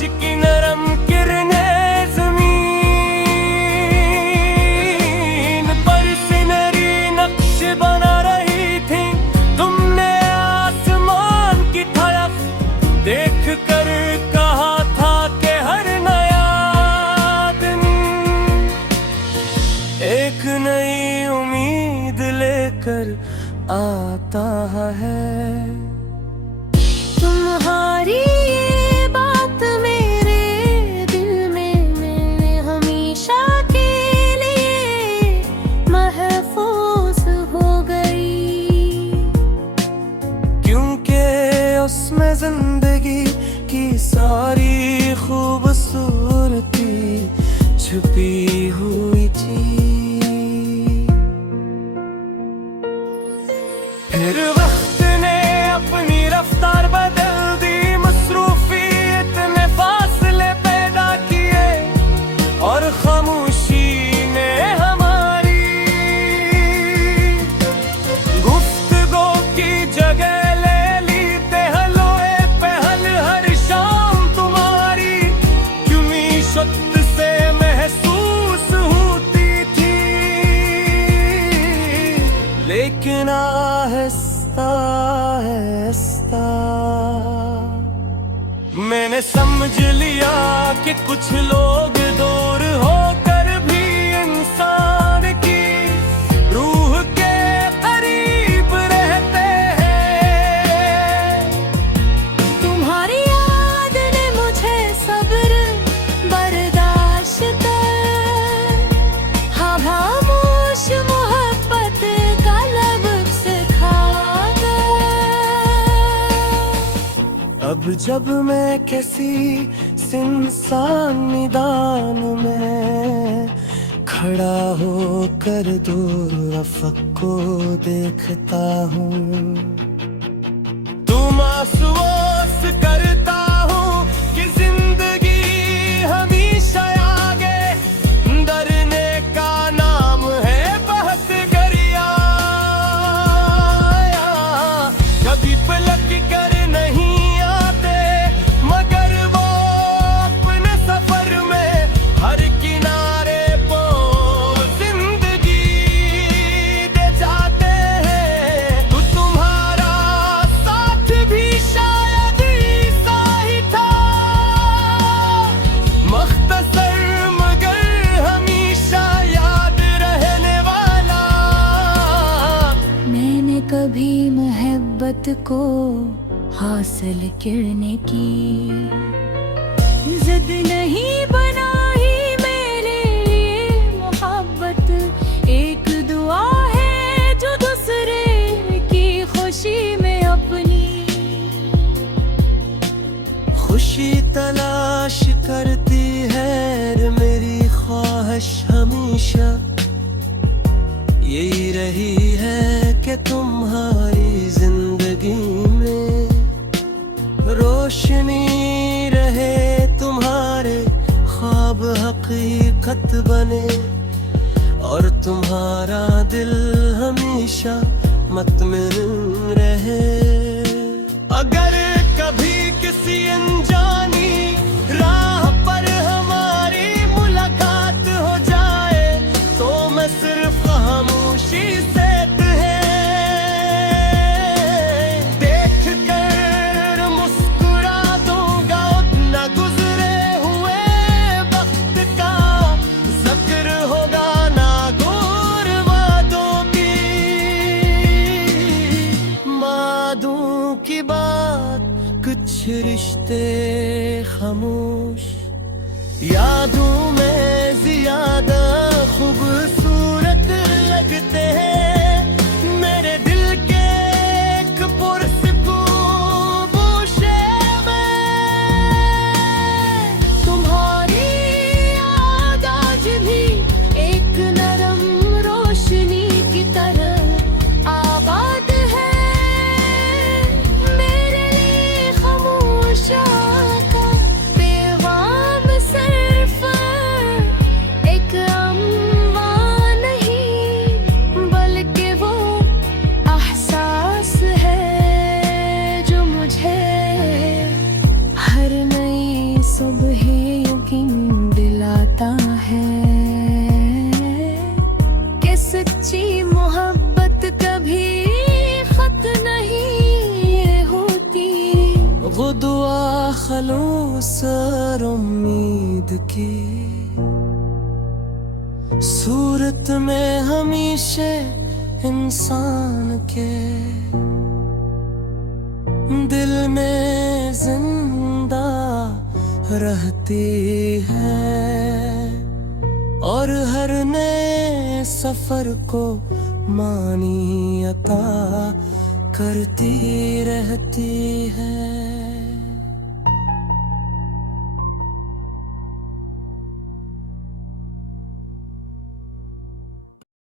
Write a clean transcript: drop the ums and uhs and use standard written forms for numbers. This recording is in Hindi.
सूरज की नरम किरणें जमीन पर सिनरी नक्श बना रही थी। तुमने आसमान की तरफ देख कर कहा था कि हर नया दिन एक नई उम्मीद लेकर आता है। तुम्हारी ये बात मेरे दिल में मैंने हमेशा के लिए महफूज हो गई, क्योंकि उसमें जिंदगी की सारी खूबसूरती छुपी हुई थी। फिर वक्त ने अपनी रफ्तार बदल दी, मसरूफियत ने फासले पैदा किए और खामोशी ने हमारी गुफ्तगू की जगह ले ली। पहलोए पहल हर शाम तुम्हारी क्यों शक्त से महसूस होती थी, लेकिन आहिस्ता आहिस्ता मैंने समझ लिया कि कुछ लोग दूर होकर भी इंसान की रूह के करीब रहते हैं। तुम्हारी याद ने मुझे सब्र बर्दाश्त खामोश मोहब्बत का सबक सिखा गए। अब जब मैं किसी सुनसान मैदान में खड़ा होकर दूर अफक को देखता हूँ, तो महसूस करता हूँ कि जिंदगी हमेशा आगे डरने का नाम है बहत गरिया। कभी पलट कर नहीं आते मगर वो अपने सफर में हर किनारे को जिंदगी दे जाते हैं। तो तुम्हारा साथ भी शायद ऐसा ही था, मख्तसर मगर हमेशा याद रहने वाला। मैंने कभी मोहब्बत को हासिल करने की जिद नहीं बनाई मेरे लिए। मोहब्बत एक दुआ है जो दूसरे की खुशी में अपनी खुशी तलाश करती है मेरी ख्वाहिश हमेशा यही रही है कि तुम्हारी जिंदगी में रोशनी रहे, तुम्हारे ख्वाब हकीकत बने और तुम्हारा दिल हमेशा मुतमईन रहे। अगर कभी किसी अनजानी राह पर हमारी मुलाकात हो जाए तो मैं सिर्फ खामोशी से देख कर मुस्कुरा दूंगा। उतना गुजरे हुए वक्त का जिक्र होगा ना दूर वादों की बात। कुछ रिश्ते खामोश यादों में ज्यादा खूबसूरत लगते हैं। मेरे दिल के एक पुरसकून गोशे में तुम्हारी याद आज भी एक नरम रोशनी की तरह आबाद है। मेरे लिए खामोशा का पैगाम सिर्फ एक अम्मा सुबह यकीन दिलाता है कि सच्ची मोहब्बत कभी खत नहीं होती। वो दुआ खलूस और उम्मीद की सूरत में हमेशा इंसान के दिल में जिंदा रहती है और हर नए सफर को मानी अता करती रहती है।